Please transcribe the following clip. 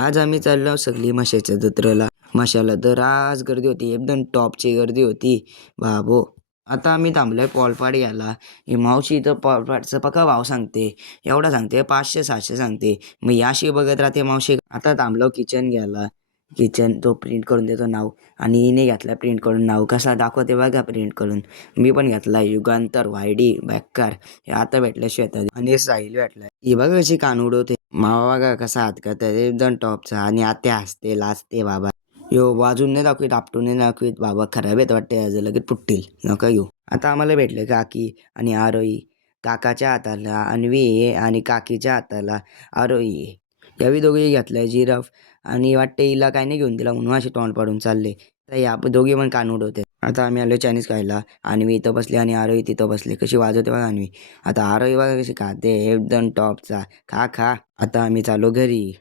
आज आम्ही चाललो सगळी म्हशीच्या जत्रेला. म्हशाला तर आज गर्दी होती, एकदम टॉपची गर्दी होती बाबो. आता आम्ही थांबलोय पोळपाट घ्यायला. ही मावशी इथं पोळपाटचा पक्का भाव सांगते. एवढा सांगते 500-700 सांगते. मग याशी बघत राहते मावशी. आता थांबलो किचन घ्यायला. किचन तो प्रिंट करून देतो नाव. आणि हिने घेतला प्रिंट करून नाव, कसा दाखवते बघा प्रिंट करून. मी पण घेतला युगांतर वायडी बॅकर. हे आता भेटल्या शेतात. आणि साहिल भेटलाय. ही बघा कशी कान उडवते. मावा बघा कसा हात करतात एकदम टॉपचा. आणि आत्या हसते लाजते बाबा. यो वाजून नाही दाखवीत, आपटून नाही दाखवीत बाबा. खराब येत वाटते आज लगेच फुटतील, नका घेऊ. आता आम्हाला भेटले काकी आणि आरोही. काकाच्या हाताला अन्वी आहे आणि काकीच्या हाताला आरोही आहे. यावी दोघेही घेतलाय जिराफ. आणि वाटते हिला काय नाही घेऊन दिला म्हणून अशी तोंड पाडून चालले. तर या दोघे पण कान उडवते. आता आम्ही आलो चायनीज खायला. अन्वी इथं बसली आणि आरोही तिथं बसली. कशी वाजवते बघा अन्वी. आता आरोही बघा कशी खाते एकदम टॉपचा. खा खा. आता आम्ही चालू घरी.